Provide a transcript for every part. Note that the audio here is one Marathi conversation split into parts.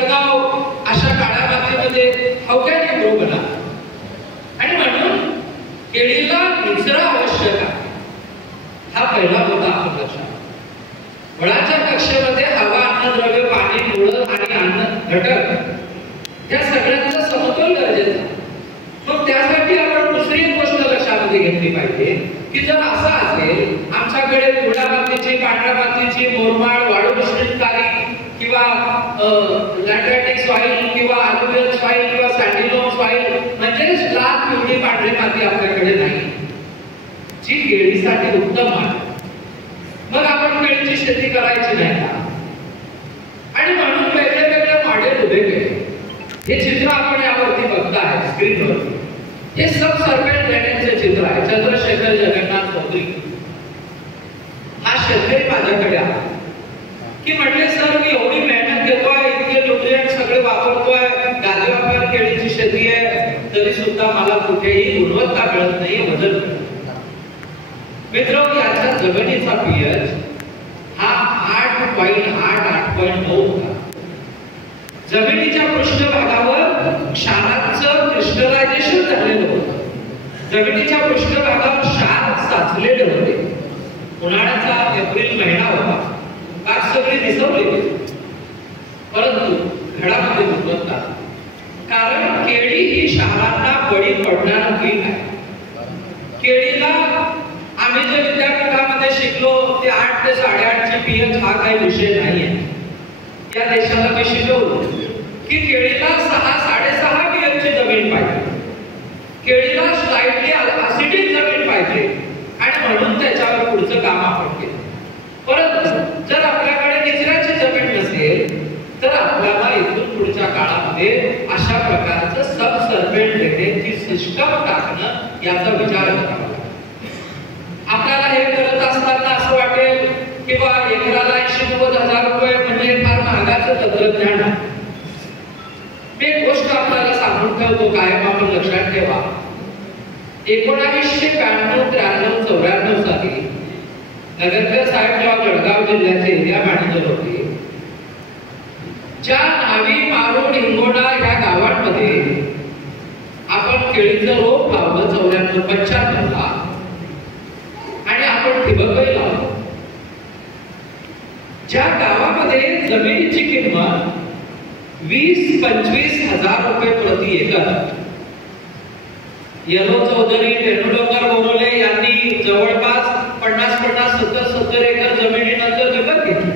जळगाव अशा काळ्या मातीमध्ये हाऊ कॅन यू ग्रो बना. आणि म्हणून केळीला निचरा आवश्यक आहे, हा पहिला मुद्दा आपण लक्षात. फळाच्या कक्षेमध्ये हवा, अन्नद्रव्य, पाणी, मुळं आणि अन्न घटक या सगळ्यांचा समतोल गरजेचा आहे. मग त्यासाठी आपण दुसरी एक गोष्ट लक्षामध्ये घेतली पाहिजे की जर असं असेल आमच्याकडे पिवळ्या मातीची, पांढऱ्या मातीची, मुरमाड, वाळू मिश्रितकारी किंवा लॅटरायटिक सॉइल किंवा अल्युवियल सॉइल किंवा सँडिलोम सॉइल म्हणजे लाल, पिवळी, पांढरी माती आपल्याकडे नाही जी केळीसाठी उत्तम आहे, मग आपण केळीची शेती करायची नाही का? आणि म्हणून वेगळे वेगळे मॉडेल उभे केले. हे चित्र आपण यावरती बघताय स्क्रीनवर, हे सब सर्वेंट ड्रेनेजचे चित्र आहे. चंद्रशेखर जगन्नाथ चौधरी हा शेतकरी माझ्याकडे आला की म्हटले सर मी एवढी मेहनत घेतोय, इतके न्यूट्रिएंट सगळे वापरतोय, गाजरापार केळीची शेती आहे, तरी सुद्धा मला कुठेही गुणवत्ता मिळत नाही, वजन मिळत. मित्रांनो, याच्या जमिनीचा पीएच हा 8.8-8.9 होता. जमिनीच्या पृष्ठभागावर क्षाराचं क्रिस्टलायझेशन झालेलं होतं. जमिनीच्या पृष्ठभागावर क्षार साचलेले होते. उन्हाळ्याचा एप्रिल महिना होता, बाग सगळी निसवली होती, परंतु घडामध्ये गुणवत्ता. कारण केळी ही क्षारांना बळी पडणारं पीक आहे. केळीला आम्ही जे विद्यापीठामध्ये शिकलो ते 8 ते 8.5 ची पीएच हा काही विषय नाहीये. या देशाला मी शिकवलं की केळीला 6-6.5 पीएच ची जमीन पाहिजे, केळीला स्लाइटली ऍसिडिक जमीन पाहिजे, आणि म्हणून त्याच्यावर पुढचं काम आपण केलं. परंतु जर आपल्याकडे निचऱ्याची जमीन नसेल तर आपल्याला इथून पुढच्या काळामध्ये अशा प्रकारचं सब सर्वेंट ड्रेनेजची सिस्टम टाकणं याचा विचार करावा. आपल्याला हे करत असताना असं वाटेल की बा एकराला 80-90 हजार रुपये म्हणजे फार महागाचं तंत्रज्ञान आहे. मी एक गोष्ट आपल्याला सांगून ठेवतो, कायम आपण लक्षात ठेवा. 1992-93-94 साली नगरकर साहेब जेव्हा जळगाव जिल्ह्याचे एरिया मॅनेजर होते, ज्या नावी, मारूड, हिंगोडा ह्या गावांमध्ये आपण केळीचं रोप लावलं 94-95 ला, आणि आपण ठिबकही लावलं. ज्या गावामध्ये जमिनीची किंमत 20-25 हजार रुपये प्रति एकर, यलो चौधरी, टेनुडोंगर, बोरोले यांनी जवळपास 50-70 एकर जमिनीनंतर विकत घेतली.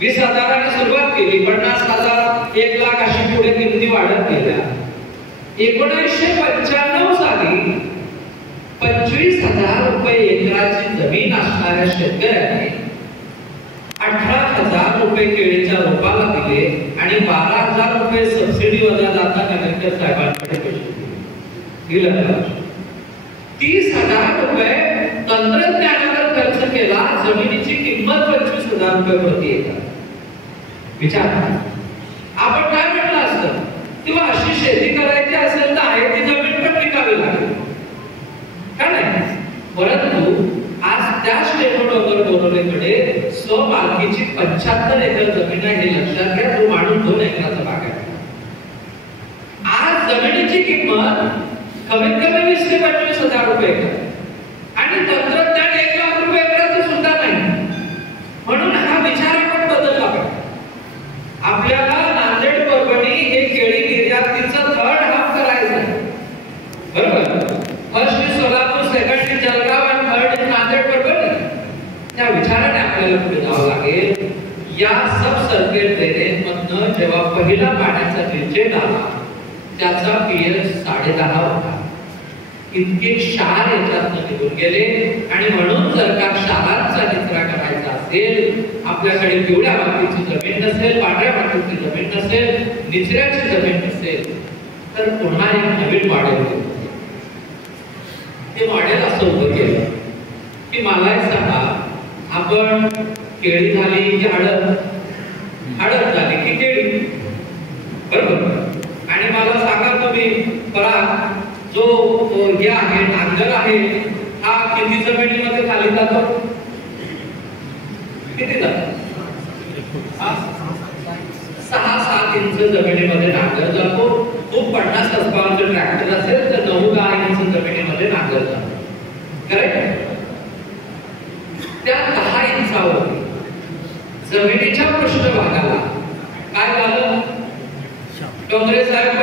20 हजाराने सुरुवात केली, 50,000, 1 लाख अशी पुढे किमती वाढत गेल्या. 1995 साली 25,000 रुपये एकराची जमीन असणाऱ्या शेतकऱ्याने 18,000 रुपये केळीच्या रोपाला दिले आणि 12,000 रुपये सबसिडी वजा जाता नगरकर साहेबांकडे दिलं. 30,000 रुपये तंत्रज्ञानावर खर्च केला, जमिनीची किंमत 25,000 रुपये प्रति एकर. विचार आपण काय म्हटलं असतं किंवा अशी शेती करायची असेल तर आहे ती जमीन पण विकावी लागेल का नाही? परंतु आज त्या टेनुडोंगर बोरोलेकडे स्वमालकीची 75 एकर जमीन आहे. हे लक्षात घ्या, तो माणूस 2 एकराचा भाग आहे. आज जमिनीची किंमत कमीत कमी 20 ते 25 हजार रुपये एकर, आणि तंत्रज्ञान 1 लाख रुपये एकराचं सुद्धा नाही. म्हणून हा विचार आपण बदलला पाहिजे. आपल्याला नांदेड, परभणी हे केळी निर्यातीचं 3rd हब करायचं आहे, बरोबर? First is Solapur, second is Jalgaon आणि 3rd इज नांदेड, परभणी. त्या विचाराने आपल्याला पुढे जावं लागेल. या सब सर्किट ड्रेनेज मधनं जेव्हा पहिला पाण्याचा निर्जन आला त्याचा पीएच 10.5 होता. इतके क्षार याच्यात निघून गेले, आणि म्हणून जर का क्षारांचा निचरा करायचा असेल, आपल्याकडे पिवळ्या मातीची जमीन नसेल, पांढऱ्या मातीची जमीन नसेल, निचऱ्याची जमीन नसेल, तर पुन्हा एक नवीन मॉडेल होतं. ते मॉडेल असं उभं केलं की मला एक सांगा, आपण केळी झाली की हळद, हळद झाली की केळी, बरोबर? आणि मला सांगा तुम्ही परा जो हे आहे नांगर आहे हा किती जमिनीमध्ये खाली जातो? किती जातो? 6-7 इंच जमिनीमध्ये नांगर जातो. खूप 50 HP ट्रॅक्टर असेल तर 9-10 इंच जमिनीमध्ये नांगर जातो. करेक्ट? त्या 10 इंचावर जमिनीच्या पृष्ठभागाला काय झालं? डोंगरे साहेब